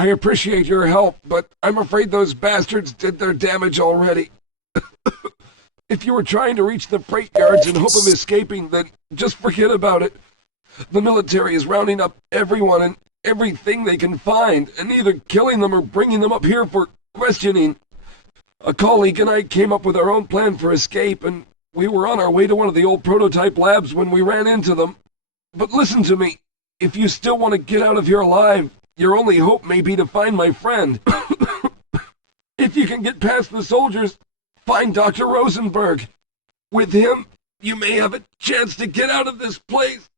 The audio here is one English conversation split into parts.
I appreciate your help, but I'm afraid those bastards did their damage already. If you were trying to reach the freight yards in hope of escaping, then just forget about it. The military is rounding up everyone and everything they can find, and either killing them or bringing them up here for questioning. A colleague and I came up with our own plan for escape, and we were on our way to one of the old prototype labs when we ran into them. But listen to me. If you still want to get out of here alive, your only hope may be to find my friend. If you can get past the soldiers, find Dr. Rosenberg. With him, you may have a chance to get out of this place.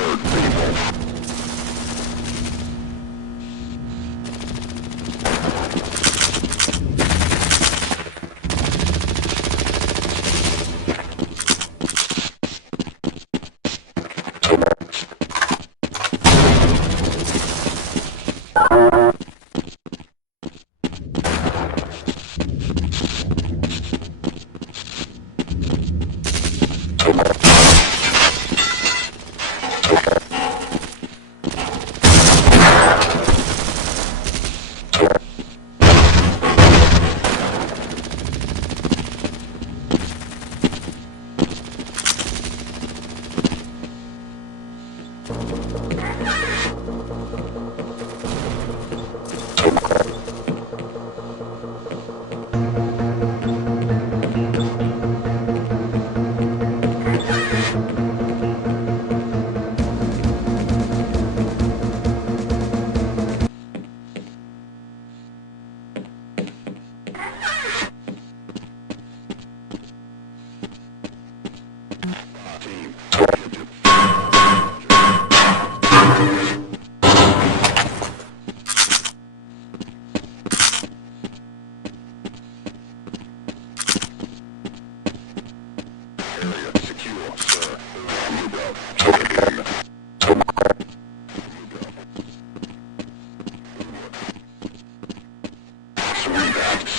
Alert people.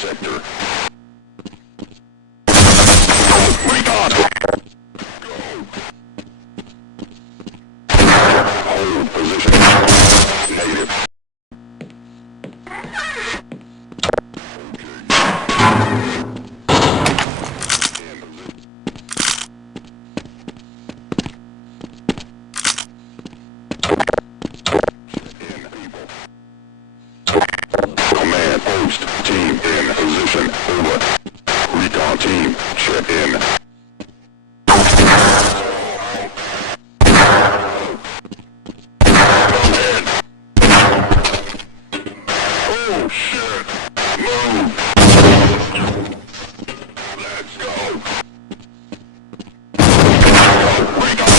Sector. Recon! Hold position. Negative. Command post. Team in position. Over. Recon team. Check in. Oh shit! Move! Let's go! Recon!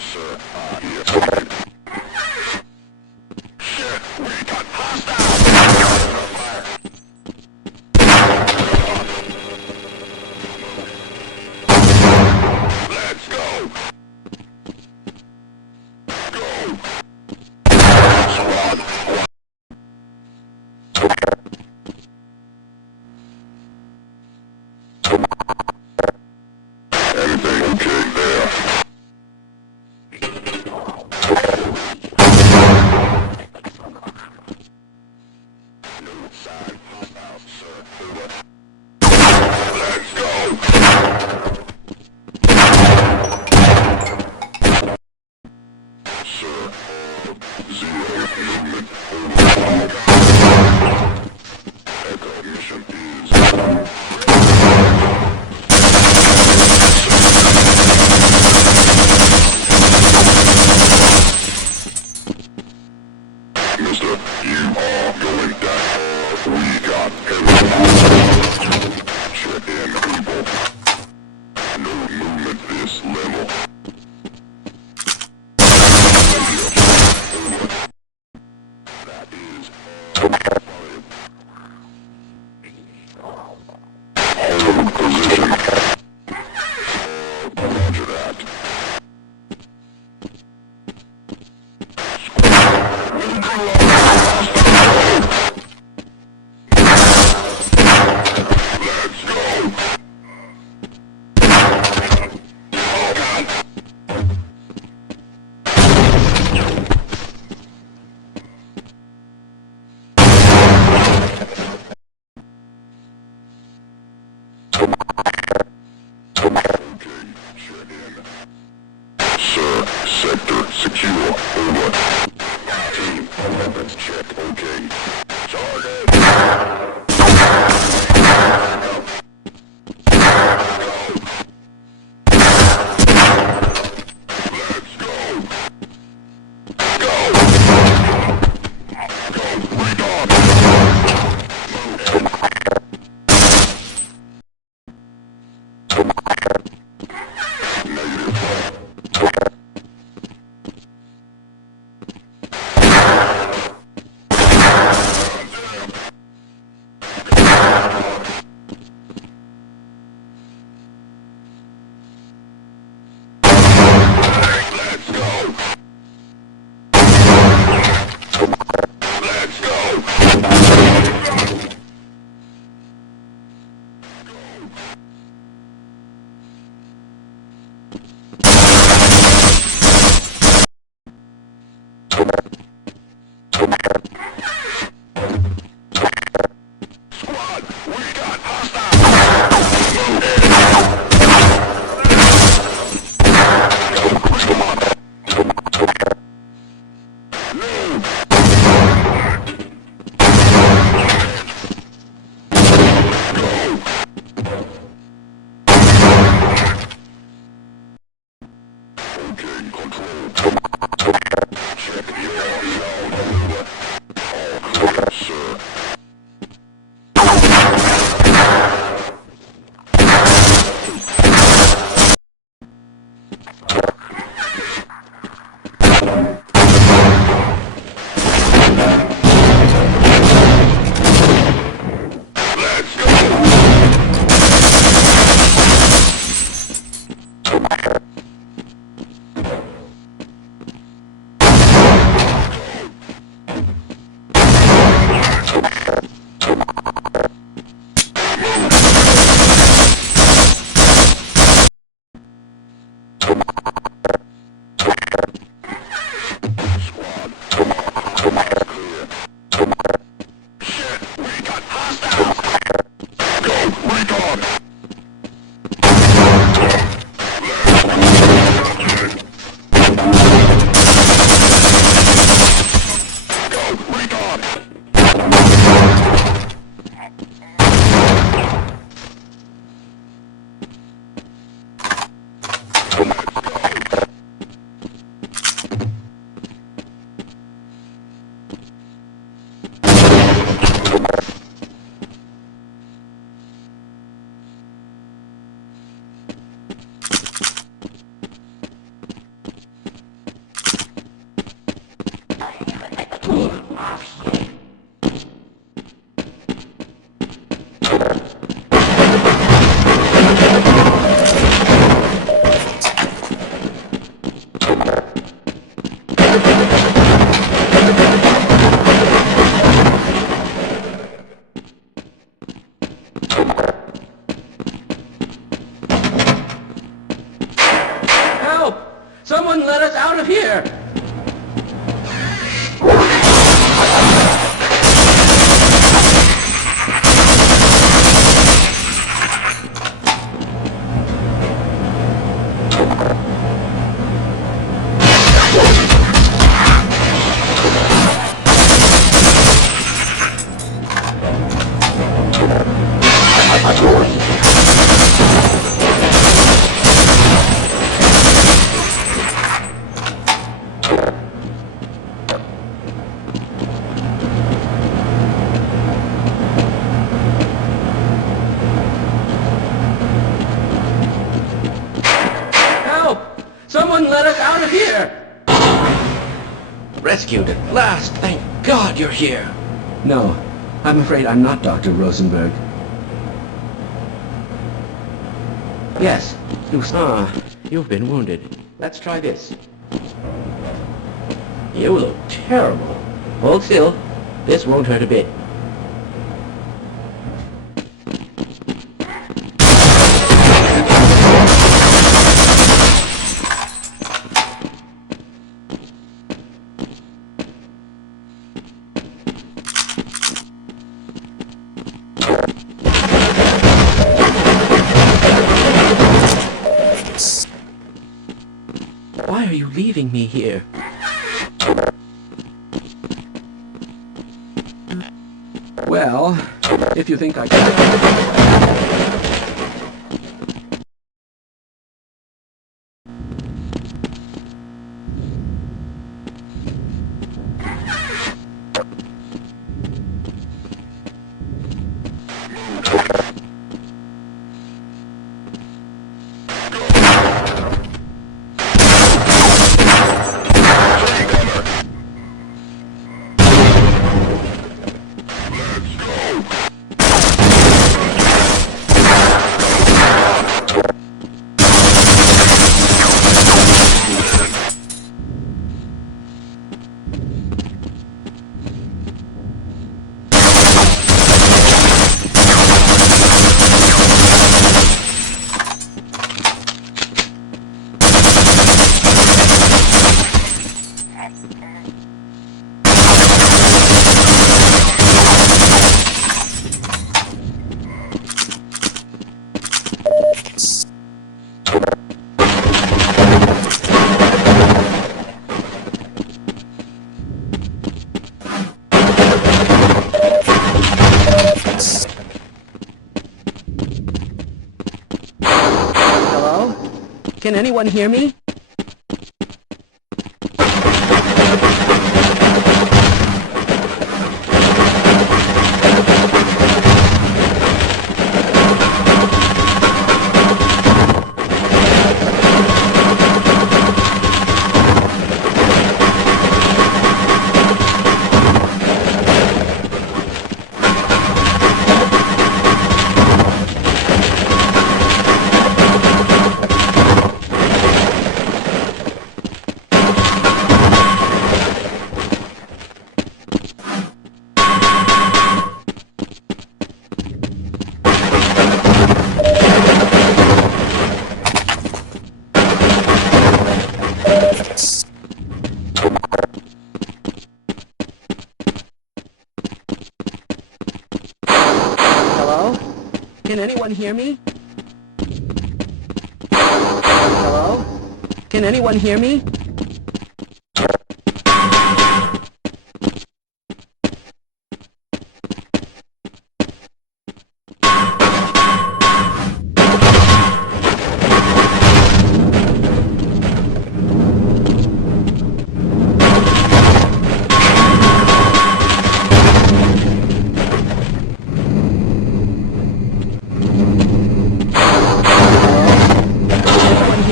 Sir, here. Shit! Recon hostile! Fire! Let's go! Go! Squad! Everything okay there? No sign hostile, sir. Over. Let's go! Sir, zero movement. Over. Echo mission is... Mister, you are going down. We got everything. Check in, people. No movement this level. That is... Hold position. Roger that. Let's go! Oh god! Okay, check in. Sir, sector secure. Over. Team, weapons check. Okay. Target. Let's go. Go. Go. Recon. Negative. Taking control. Check your sound over. All clear, sir. Let's go! Help! Someone let us out of here! Help! Someone let us out of here! Rescued at last! Thank God you're here! No, I'm afraid I'm not Dr. Rosenberg. Yes, you've been wounded. Let's try this. You look terrible. Hold still. This won't hurt a bit. Why are you leaving me here? Well, if you think I can... Hello? Can anyone hear me? Hello? Can anyone hear me? Hello? Can anyone hear me?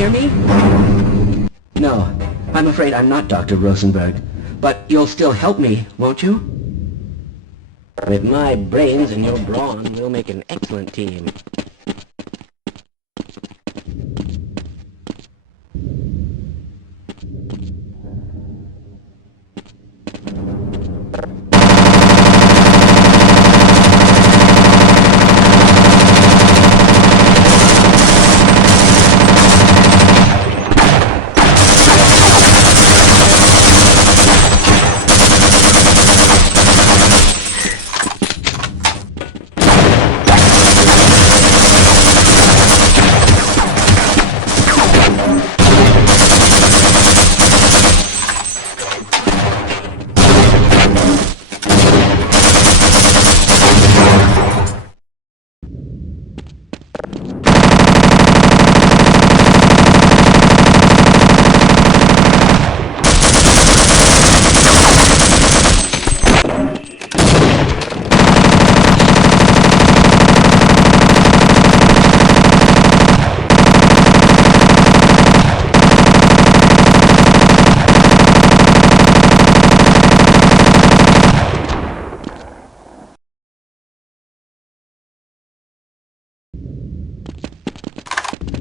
Hear me? No, I'm afraid I'm not Dr. Rosenberg. But you'll still help me, won't you? With my brains and your brawn, we'll make an excellent team.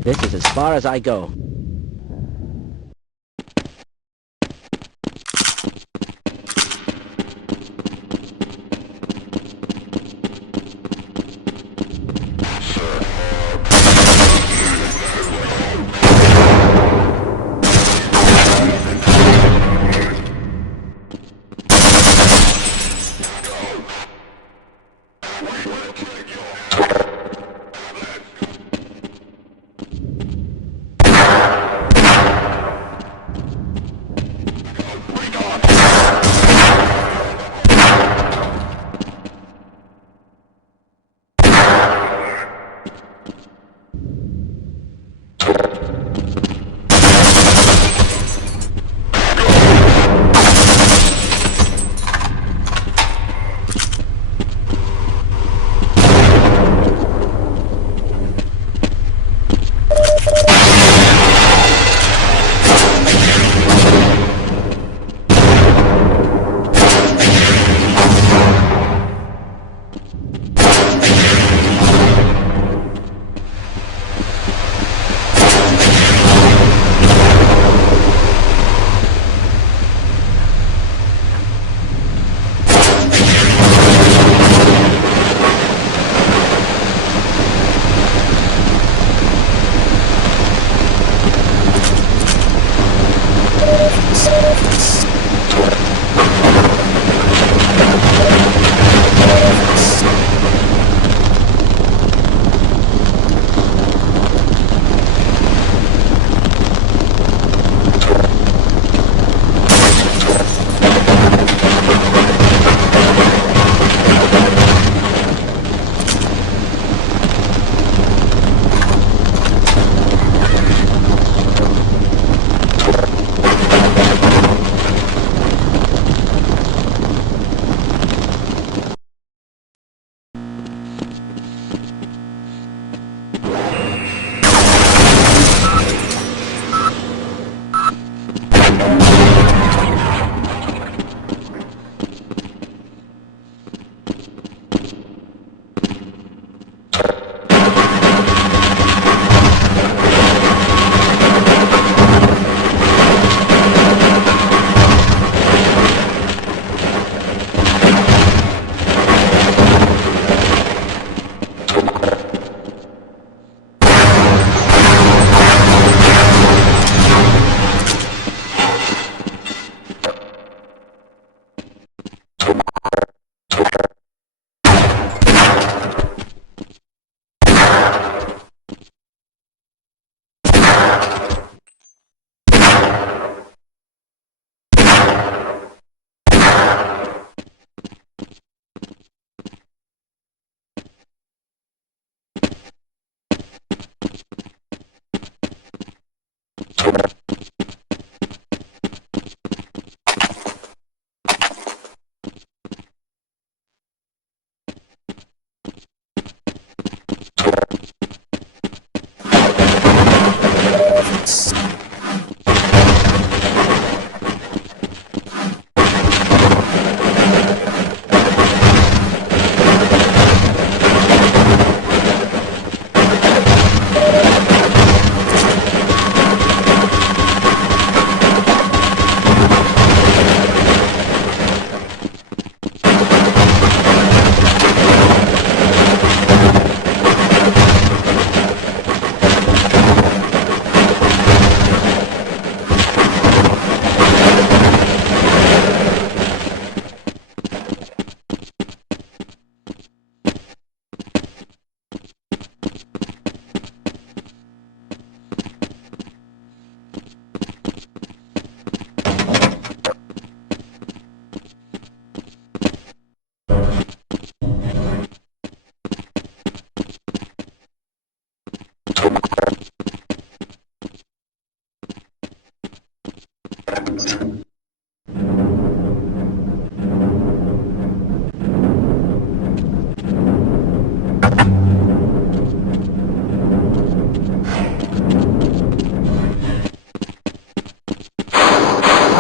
This is as far as I go.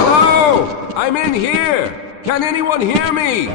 Hello? I'm in here! Can anyone hear me?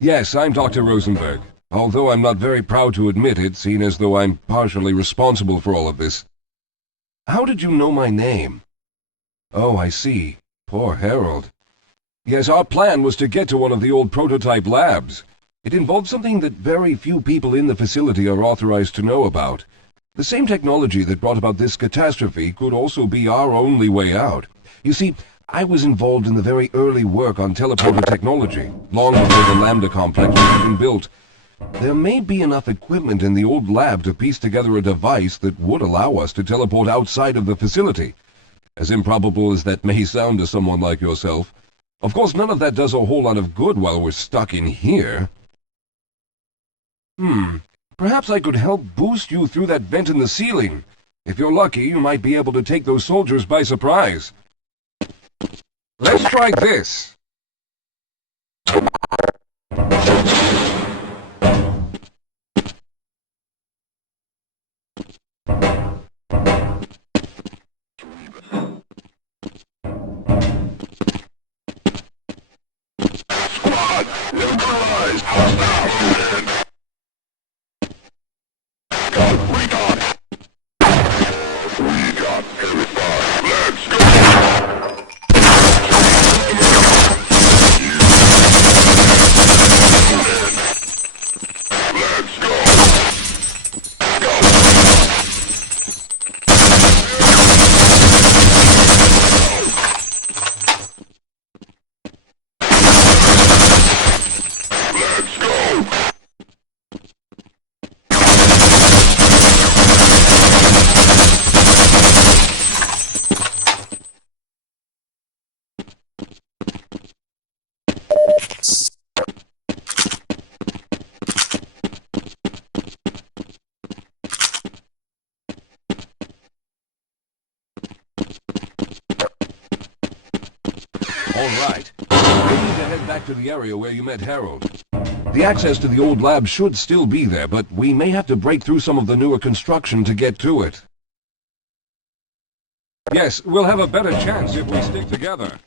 Yes, I'm Dr. Rosenberg, although I'm not very proud to admit it, seeing as though I'm partially responsible for all of this. How did you know my name? Oh, I see. Poor Harold. Yes, our plan was to get to one of the old prototype labs. It involved something that very few people in the facility are authorized to know about. The same technology that brought about this catastrophe could also be our only way out. You see, I was involved in the very early work on teleporter technology, long before the Lambda complex was even built. There may be enough equipment in the old lab to piece together a device that would allow us to teleport outside of the facility. As improbable as that may sound to someone like yourself. Of course, none of that does a whole lot of good while we're stuck in here. Perhaps I could help boost you through that vent in the ceiling. If you're lucky, you might be able to take those soldiers by surprise. Let's try this. Squad, neutralize hostile movement. Recon. Recon, heavy fire. Let's go. Let's go. Let's go. All right. We need to head back to the area where you met Harold. The access to the old lab should still be there, but we may have to break through some of the newer construction to get to it. Yes, we'll have a better chance if we stick together.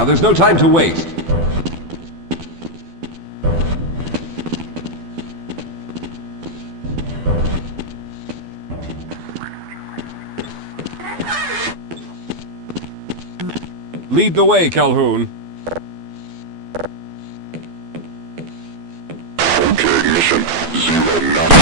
Now there's no time to waste. Lead the way, Calhoun. Okay, mission 09.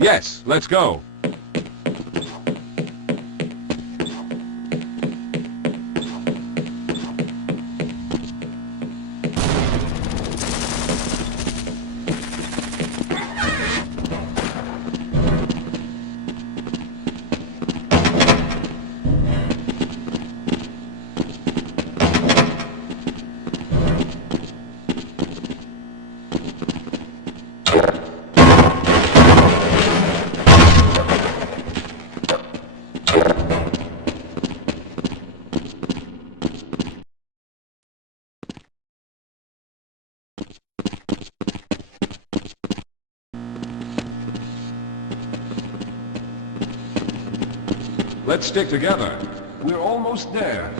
Yes, let's go. Let's stick together. We're almost there.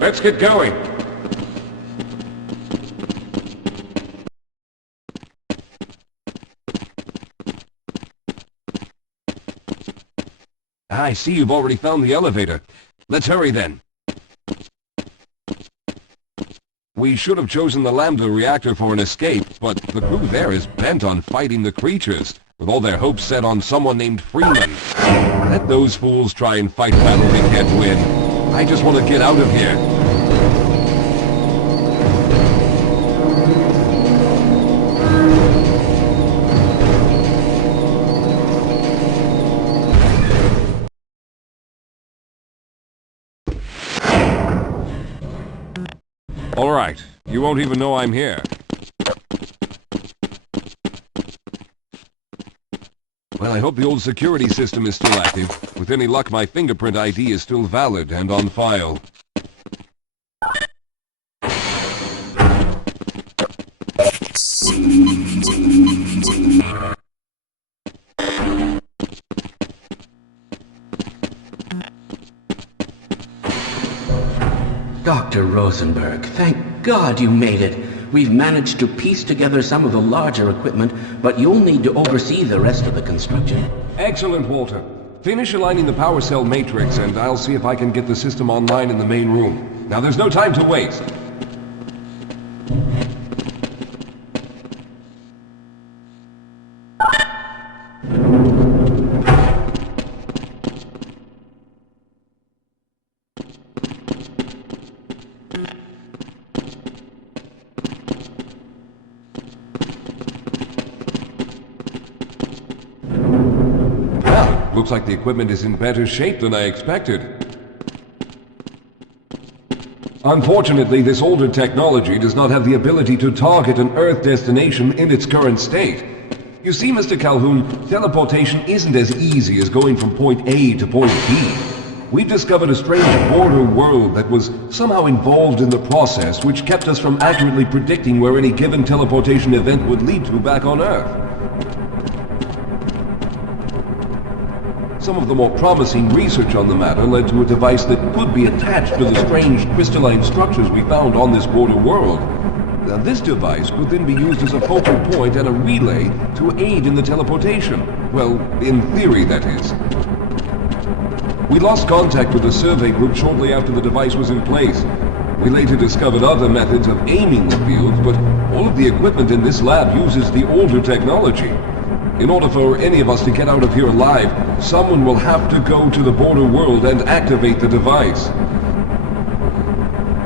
Let's get going. I see you've already found the elevator. Let's hurry then. We should have chosen the Lambda reactor for an escape, but the crew there is bent on fighting the creatures, with all their hopes set on someone named Freeman. Let those fools try and fight a battle they can't win. I just want to get out of here. All right, you won't even know I'm here. Well, I hope the old security system is still active. With any luck, my fingerprint ID is still valid and on file. Dr. Rosenberg, thank God you made it. We've managed to piece together some of the larger equipment, but you'll need to oversee the rest of the construction. Excellent, Walter. Finish aligning the power cell matrix, and I'll see if I can get the system online in the main room. Now, there's no time to waste. Looks like the equipment is in better shape than I expected. Unfortunately, this older technology does not have the ability to target an Earth destination in its current state. You see, Mr. Calhoun, teleportation isn't as easy as going from point A to point B. We've discovered a strange border world that was somehow involved in the process, which kept us from accurately predicting where any given teleportation event would lead to back on Earth. Some of the more promising research on the matter led to a device that could be attached to the strange crystalline structures we found on this border world. Now, this device could then be used as a focal point and a relay to aid in the teleportation. Well, in theory, that is. We lost contact with the survey group shortly after the device was in place. We later discovered other methods of aiming the fields, but all of the equipment in this lab uses the older technology. In order for any of us to get out of here alive, someone will have to go to the border world and activate the device.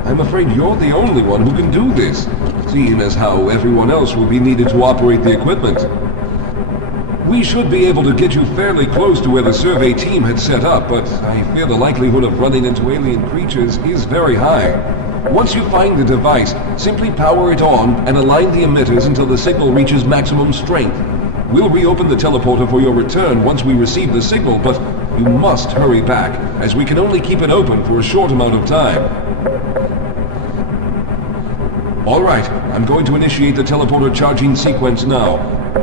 I'm afraid you're the only one who can do this, seeing as how everyone else will be needed to operate the equipment. We should be able to get you fairly close to where the survey team had set up, but I fear the likelihood of running into alien creatures is very high. Once you find the device, simply power it on and align the emitters until the signal reaches maximum strength. We'll reopen the teleporter for your return once we receive the signal, but you must hurry back, as we can only keep it open for a short amount of time. All right, I'm going to initiate the teleporter charging sequence now.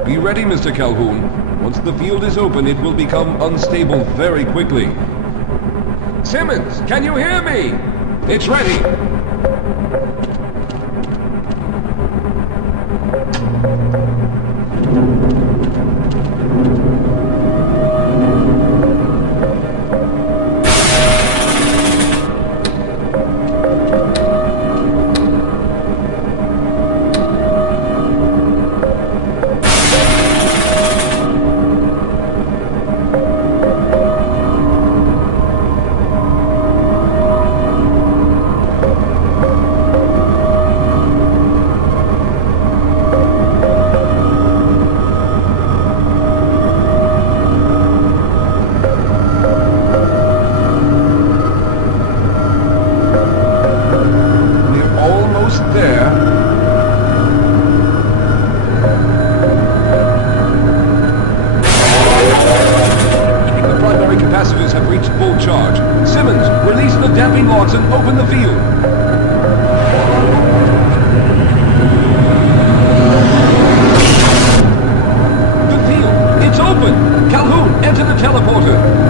Be ready, Mr. Calhoun. Once the field is open, it will become unstable very quickly. Simmons, can you hear me? It's ready. Open the field. The field, it's open! Calhoun, enter the teleporter.